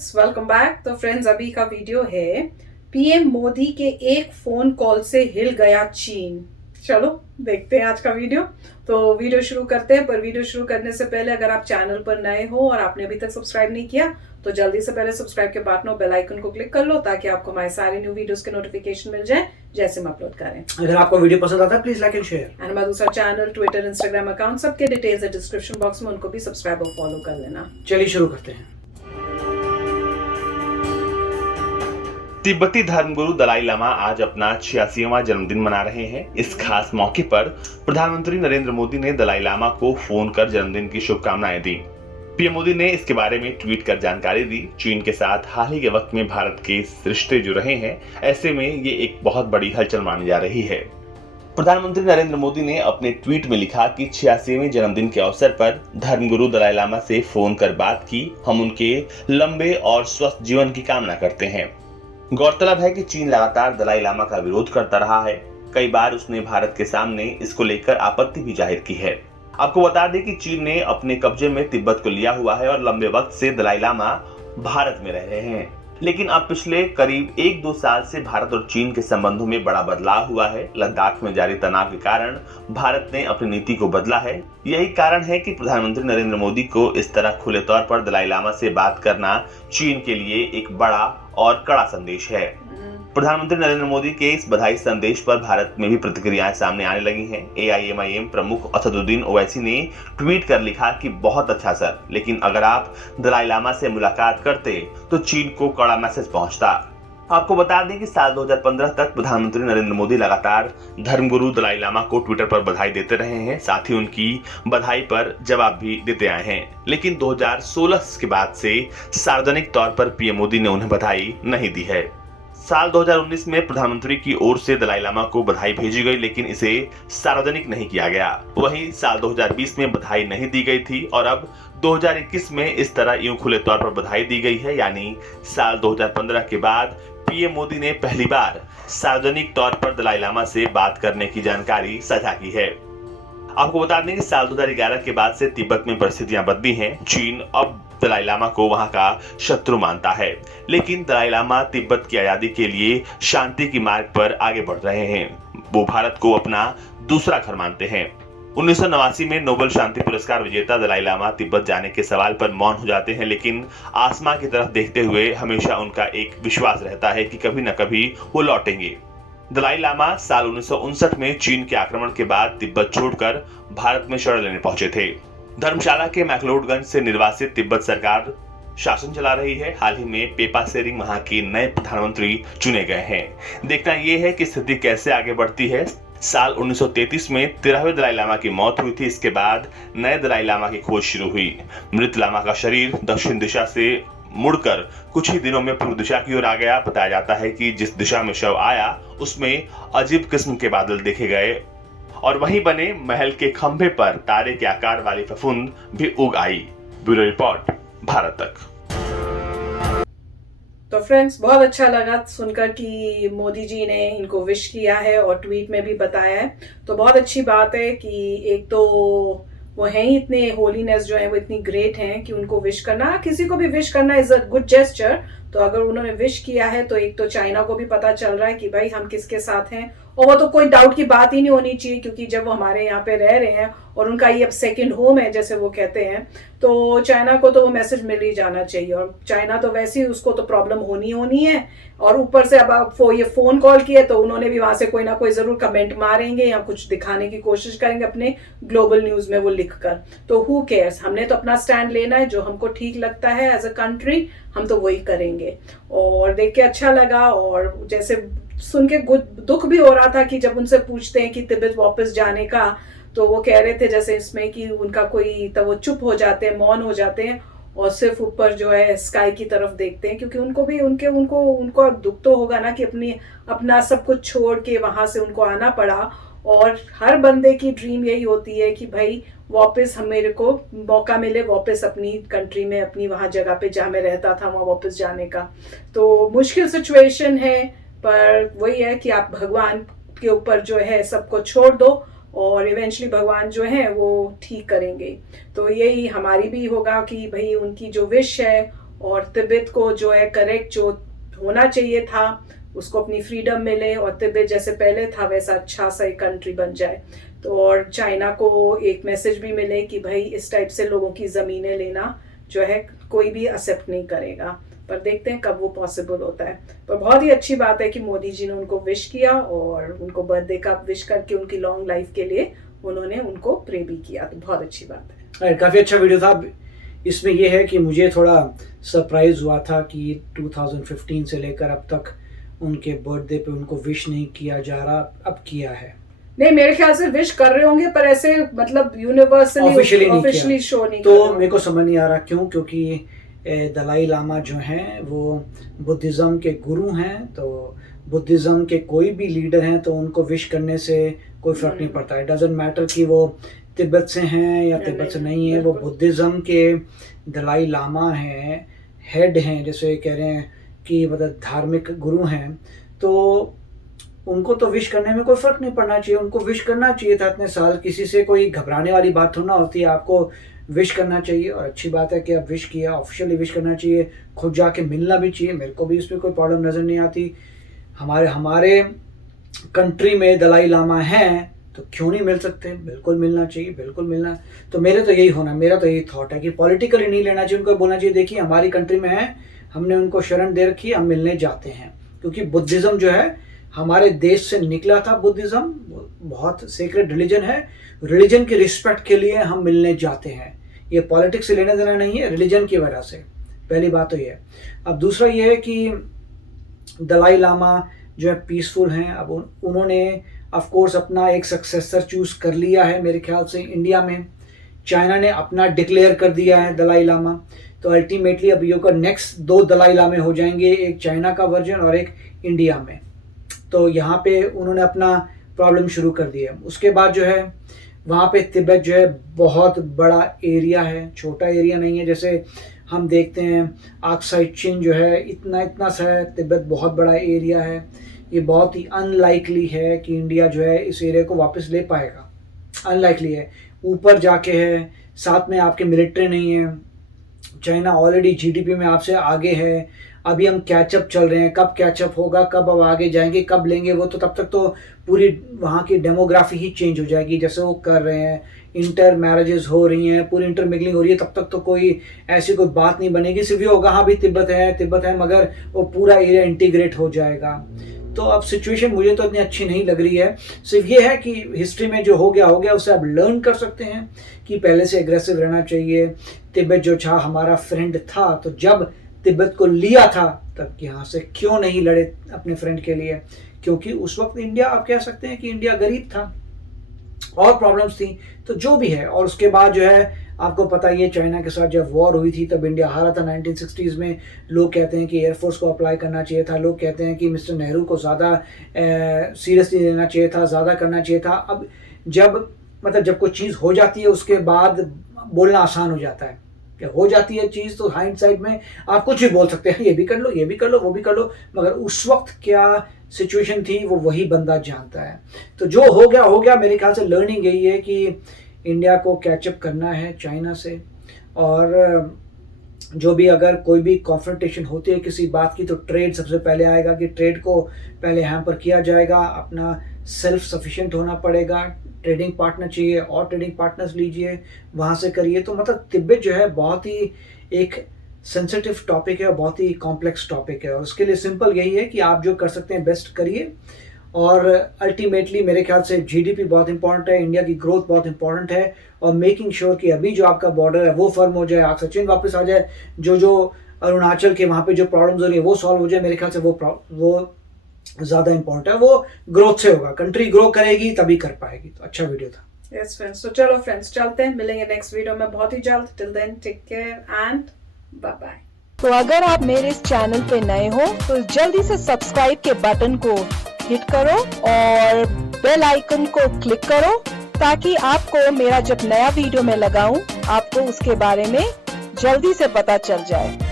Friends, welcome back. तो friends, अभी का वीडियो है पीएम मोदी के एक फोन कॉल से हिल गया चीन। चलो देखते हैं आज का वीडियो। तो वीडियो शुरू करते हैं, पर वीडियो शुरू करने से पहले अगर आप चैनल पर नए हो और आपने अभी तक सब्सक्राइब नहीं किया तो जल्दी से पहले सब्सक्राइब के बटन और बेल आइकन को क्लिक कर लो ताकि आपको हमारे सारे न्यू वीडियोस के नोटिफिकेशन मिल जाए जैसे हम अपलोड करें। अगर आपको वीडियो पसंद आता है please like and share. And हमारा दूसरा चैनल, ट्विटर, इंस्टाग्राम अकाउंट सबके डिटेल्स है डिस्क्रिप्शन बॉक्स में, उनको भी सब्सक्राइब और फॉलो कर लेना। चलिए शुरू करते हैं। तिब्बती धर्मगुरु दलाई लामा आज अपना 86वां जन्मदिन मना रहे हैं। इस खास मौके पर प्रधानमंत्री नरेंद्र मोदी ने दलाई लामा को फोन कर जन्मदिन की शुभकामनाएं दी। पीएम मोदी ने इसके बारे में ट्वीट कर जानकारी दी। चीन के साथ हाल ही के वक्त में भारत के रिश्ते जो रहे हैं, ऐसे में ये एक बहुत बड़ी हलचल मानी जा रही है। प्रधानमंत्री नरेंद्र मोदी ने अपने ट्वीट में लिखा कि 86वें जन्मदिन के अवसर पर धर्मगुरु दलाई लामा से फोन कर बात की। हम उनके लंबे और स्वस्थ जीवन की कामना करते हैं। गौरतलब है कि चीन लगातार दलाई लामा का विरोध करता रहा है। कई बार उसने भारत के सामने इसको लेकर आपत्ति भी जाहिर की है। आपको बता दें कि चीन ने अपने कब्जे में तिब्बत को लिया हुआ है और लंबे वक्त से दलाई लामा भारत में रह रहे हैं। लेकिन अब पिछले करीब 1-2 साल से भारत और चीन के संबंधों में बड़ा बदलाव हुआ है। लद्दाख में जारी तनाव के कारण भारत ने अपनी नीति को बदला है। यही कारण है कि प्रधानमंत्री नरेंद्र मोदी को इस तरह खुले तौर पर दलाई लामा से बात करना चीन के लिए एक बड़ा और कड़ा संदेश है। प्रधानमंत्री नरेंद्र मोदी के इस बधाई संदेश पर भारत में भी प्रतिक्रियाएं सामने आने लगी हैं। AIMIM प्रमुख असदुद्दीन ओवैसी ने ट्वीट कर लिखा कि बहुत अच्छा सर, लेकिन अगर आप दलाई लामा से मुलाकात करते तो चीन को कड़ा मैसेज पहुंचता। आपको बता दें कि साल 2015 तक प्रधानमंत्री नरेंद्र मोदी लगातार धर्मगुरु दलाई लामा को ट्विटर पर बधाई देते रहे हैं। साथ ही उनकी बधाई पर जवाब भी देते आए हैं। लेकिन 2016 के बाद से सार्वजनिक तौर पर पीएम मोदी ने उन्हें बधाई नहीं दी है। साल 2019 में प्रधानमंत्री की ओर से दलाई लामा को बधाई भेजी गई, लेकिन इसे सार्वजनिक नहीं किया गया। वहीं साल 2020 में बधाई नहीं दी गई थी और अब 2021 में इस तरह यूं खुले तौर पर बधाई दी गई है। यानी साल 2015 के बाद पीएम मोदी ने पहली बार सार्वजनिक तौर पर दलाई लामा से बात करने की जानकारी साझा की है। आपको बता दें कि साल 2011 के बाद से तिब्बत में परिस्थितियां बदली हैं। चीन अब दलाई लामा को वहां का शत्रु मानता है, लेकिन दलाई लामा तिब्बत की आजादी के लिए शांति की मार्ग पर आगे बढ़ रहे हैं। वो भारत को अपना दूसरा घर मानते हैं। 1989 में नोबेल शांति पुरस्कार विजेता दलाई लामा तिब्बत जाने के सवाल पर मौन हो जाते हैं, लेकिन आसमां की तरफ देखते हुए हमेशा उनका एक विश्वास रहता है कि कभी न कभी वो लौटेंगे। दलाई लामा साल 1959 में चीन के आक्रमण के बाद तिब्बत छोड़कर भारत में शरण लेने पहुंचे थे। धर्मशाला के मैक्लोडगंज से निर्वासित तिब्बत सरकार शासन चला रही है। हाल ही में पेपा सेरिंग वहां के नए प्रधानमंत्री चुने गए हैं। देखना यह है कि स्थिति कैसे आगे बढ़ती है। साल 1933 में 13वें दलाई लामा की मौत हुई थी। इसके बाद नए दलाई लामा की खोज शुरू हुई। मृत लामा का शरीर दक्षिण दिशा से मुड़कर कुछ ही दिनों में पूर्व दिशा की ओर आ गया। बताया जाता है कि जिस दिशा में शव आया उसमें अजीब किस्म के बादल देखे गए और वहीं बने महल के खंभे पर तारे के आकार वाली फफूंद भी उग आई। ब्यूरो रिपोर्ट, भारत तक। तो फ्रेंड्स, बहुत अच्छा लगा सुनकर कि मोदी जी ने इनको विश किया है और ट्वीट में भी बताया है। तो बहुत अच्छी बात है कि एक तो वो हैं ही इतने होलीनेस जो है वो इतनी ग्रेट हैं कि उनको विश करना, किसी को भी विश करना इज अ गुड जेस्चर। तो अगर उन्होंने विश किया है तो एक तो चाइना को भी पता चल रहा है कि भाई हम किसके साथ हैं, और वो तो कोई डाउट की बात ही नहीं होनी चाहिए, क्योंकि जब वो हमारे यहाँ पे रह रहे हैं और उनका ये अब सेकंड होम है जैसे वो कहते हैं, तो चाइना को तो वो मैसेज मिल ही जाना चाहिए। और चाइना तो वैसे ही उसको तो प्रॉब्लम होनी है, और ऊपर से अब आप ये फोन कॉल किए तो उन्होंने भी वहां से कोई ना कोई जरूर कमेंट मारेंगे या कुछ दिखाने की कोशिश करेंगे अपने ग्लोबल न्यूज में वो लिखकर। तो हु केयर्स, हमने तो अपना स्टैंड लेना है, जो हमको ठीक लगता है एज अ कंट्री हम तो वही करेंगे। और देख के अच्छा लगा, और जैसे सुन के दुख भी हो रहा था कि जब उनसे पूछते हैं कि तिब्बत वापस जाने का, तो वो कह रहे थे जैसे इसमें कि उनका कोई, तब वो चुप हो जाते हैं, मौन हो जाते हैं और सिर्फ ऊपर जो है स्काई की तरफ देखते हैं, क्योंकि उनको भी उनको दुख तो होगा ना कि अपना सब कुछ छोड़ के वहां से उनको आना पड़ा। और हर बंदे की ड्रीम यही होती है कि भाई वापस मेरे को मौका मिले वापस अपनी कंट्री में, अपनी वहां जगह पे जहाँ मैं रहता था वहां वापस जाने का। तो मुश्किल सिचुएशन है, पर वही है कि आप भगवान के ऊपर जो है सबको छोड़ दो और इवेंचुअली भगवान जो है वो ठीक करेंगे। तो यही हमारी भी होगा कि भाई उनकी जो विश है और तिब्बत को जो है करेक्ट जो होना चाहिए था उसको अपनी फ्रीडम मिले और तिब्बत जैसे पहले था वैसा अच्छा सा एक कंट्री बन जाए। तो और चाइना को एक मैसेज भी मिले कि भाई इस टाइप से लोगों की ज़मीनें लेना जो है कोई भी एक्सेप्ट नहीं करेगा। पर देखते हैं कब वो पॉसिबल होता है। पर बहुत ही अच्छी बात है कि मोदी जी ने उनको विश किया और उनको बर्थडे का विश करके उनकी लॉन्ग लाइफ के लिए उन्होंने उनको प्रे भी किया, तो बहुत अच्छी बात है। काफ़ी अच्छा वीडियो था। इसमें यह है कि मुझे थोड़ा सरप्राइज हुआ था कि 2015 से लेकर अब तक उनके बर्थडे पे उनको विश नहीं किया जा रहा, अब किया है। नहीं, मेरे ख्याल से विश कर रहे होंगे पर ऐसे मतलब यूनिवर्सली ऑफिशियली शो नहीं तो कर। मेरे को समझ नहीं आ रहा क्यों, क्योंकि दलाई लामा जो हैं वो बुद्धिज़्म के गुरु हैं, तो बुद्धिज़्म के कोई भी लीडर हैं तो उनको विश करने से कोई फ़र्क नहीं पड़ता है। डजंट मैटर कि वो तिब्बत से हैं या तिब्बत से नहीं है, वो बुद्धिज़्म के दलाई लामा हैं, हेड हैं, जैसे कह रहे हैं कि मतलब धार्मिक गुरु हैं, तो उनको तो विश करने में कोई फ़र्क नहीं पड़ना चाहिए। उनको विश करना चाहिए था इतने साल, किसी से कोई घबराने वाली बात थोड़ा ना होती है, आपको विश करना चाहिए। और अच्छी बात है कि अब विश किया, ऑफिशियली विश करना चाहिए, खुद जाके मिलना भी चाहिए। मेरे को भी इसमें कोई प्रॉब्लम नज़र नहीं आती। हमारे कंट्री में दलाई लामा हैं तो क्यों नहीं मिल सकते, बिल्कुल मिलना चाहिए, बिल्कुल मिलना। तो मेरा तो यही थॉट है कि पॉलिटिकली नहीं लेना चाहिए, उनको बोलना चाहिए देखिए हमारी कंट्री में है, हमने उनको शरण दे रखी है, हम मिलने जाते हैं। क्योंकि बुद्धिज़्म जो है हमारे देश से निकला था, बुद्धिज़्म बहुत सेक्रेड रिलीजन है, रिलीजन की रिस्पेक्ट के लिए हम मिलने जाते हैं। ये पॉलिटिक्स से लेना देना नहीं है, रिलीजन की वजह से। पहली बात तो ये है। अब दूसरा ये है कि दलाई लामा जो है पीसफुल हैं। अब उन्होंने ऑफ कोर्स अपना एक सक्सेसर चूज़ कर लिया है मेरे ख्याल से इंडिया में। चाइना ने अपना डिक्लेयर कर दिया है दलाई लामा, तो अल्टीमेटली अब ये नेक्स्ट 2 दलाई लामे हो जाएंगे, एक चाइना का वर्जन और एक इंडिया में। तो यहाँ पे उन्होंने अपना प्रॉब्लम शुरू कर दिया। उसके बाद जो है वहाँ पे तिब्बत जो है बहुत बड़ा एरिया है, छोटा एरिया नहीं है। जैसे हम देखते हैं अक्साई चीन जो है इतना सा है, तिब्बत बहुत बड़ा एरिया है। ये बहुत ही अनलाइकली है कि इंडिया जो है इस एरिया को वापस ले पाएगा, अनलाइकली है। ऊपर जाके है, साथ में आपके मिलिट्री नहीं है। चाइना ऑलरेडी जीडीपी में आपसे आगे है। अभी हम कैचअप चल रहे हैं, कब कैचअप होगा, कब अब आगे जाएंगे, कब लेंगे वो, तो तब तक तो पूरी वहाँ की डेमोग्राफी ही चेंज हो जाएगी। जैसे वो कर रहे हैं, इंटर मैरिजेस हो रही हैं, पूरी इंटरमिंगलिंग हो रही है, तब तक तो कोई ऐसी कोई बात नहीं बनेगी। सिर्फ ये होगा हाँ भी तिब्बत है, मगर वो पूरा एरिया इंटीग्रेट हो जाएगा। तो अब सिचुएशन मुझे तो इतनी अच्छी नहीं लग रही है। सिर्फ ये है कि हिस्ट्री में जो हो गया उससे आप लर्न कर सकते हैं कि पहले से एग्रेसिव रहना चाहिए। तिब्बत जो था हमारा फ्रेंड था, तो जब तिब्बत को लिया था तब यहाँ से क्यों नहीं लड़े अपने फ्रेंड के लिए, क्योंकि उस वक्त इंडिया, आप कह सकते हैं कि इंडिया गरीब था और प्रॉब्लम्स थी, तो जो भी है। और उसके बाद जो है आपको पता ही है चाइना के साथ जब वॉर हुई थी तब इंडिया हारा था 1960s में। लोग कहते हैं कि एयरफोर्स को अप्लाई करना चाहिए था, लोग कहते हैं कि मिस्टर नेहरू को ज़्यादा सीरियसली लेना चाहिए था, ज़्यादा करना चाहिए था। अब जब कोई चीज़ हो जाती है उसके बाद बोलना आसान हो जाता है, कि हो जाती है चीज़ तो हाइंडसाइड में आप कुछ भी बोल सकते हैं, ये भी कर लो, ये भी कर लो, वो भी कर लो, मगर उस वक्त क्या सिचुएशन थी वो वही बंदा जानता है। तो जो हो गया। मेरे ख्याल से लर्निंग यही है कि इंडिया को कैचअप करना है चाइना से, और जो भी अगर कोई भी कॉन्फ्रंटेशन होती है किसी बात की तो ट्रेड सबसे पहले आएगा, कि ट्रेड को पहले हैम्पर किया जाएगा। अपना सेल्फ सफिशिएंट होना पड़ेगा, ट्रेडिंग पार्टनर चाहिए और ट्रेडिंग पार्टनर्स लीजिए, वहाँ से करिए। तो मतलब तिब्बत जो है बहुत ही एक सेंसिटिव टॉपिक है और बहुत ही कॉम्प्लेक्स टॉपिक है, और उसके लिए सिंपल यही है कि आप जो कर सकते हैं बेस्ट करिए। और अल्टीमेटली मेरे ख्याल से जीडीपी बहुत इंपॉर्टेंट है, इंडिया की ग्रोथ बहुत इंपॉर्टेंट है, और मेकिंग श्योर कि अभी जो आपका बॉर्डर है वो फर्म हो जाए, अक्साई चीन वापस आ जाए, जो अरुणाचल के वहाँ पे जो प्रॉब्लम्स हो रही है वो सॉल्व हो जाए। मेरे ख्याल से वो ज़्यादा इंपॉर्टेंट है, वो ग्रोथ से होगा, कंट्री ग्रो करेगी तभी कर पाएगी। तो अच्छा वीडियो था। यस फ्रेंड्स, तो चलो फ्रेंड्स चलते हैं, मिलेंगे नेक्स्ट वीडियो में बहुत ही जल्द। Till then take care and bye bye. तो अगर आप मेरे इस चैनल पे नए हो तो जल्दी से सब्सक्राइब के बटन को हिट करो और बेल आइकन को क्लिक करो, ताकि आपको मेरा जब नया वीडियो मैं लगाऊं आपको उसके बारे में जल्दी से पता चल जाए।